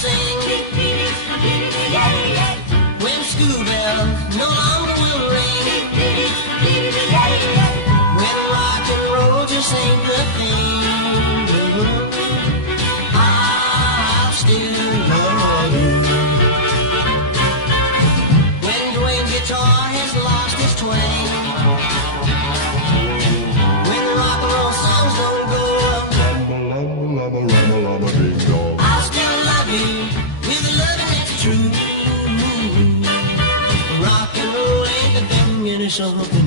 sing when school bells no longer will ring, when rock and roll just ain't the thing. I'll still love you. When Dwayne's guitar has lost its twang, when rock and roll songs don't go up, I'll still love you with a loving that's true. Rock and roll ain't the thing, it is something.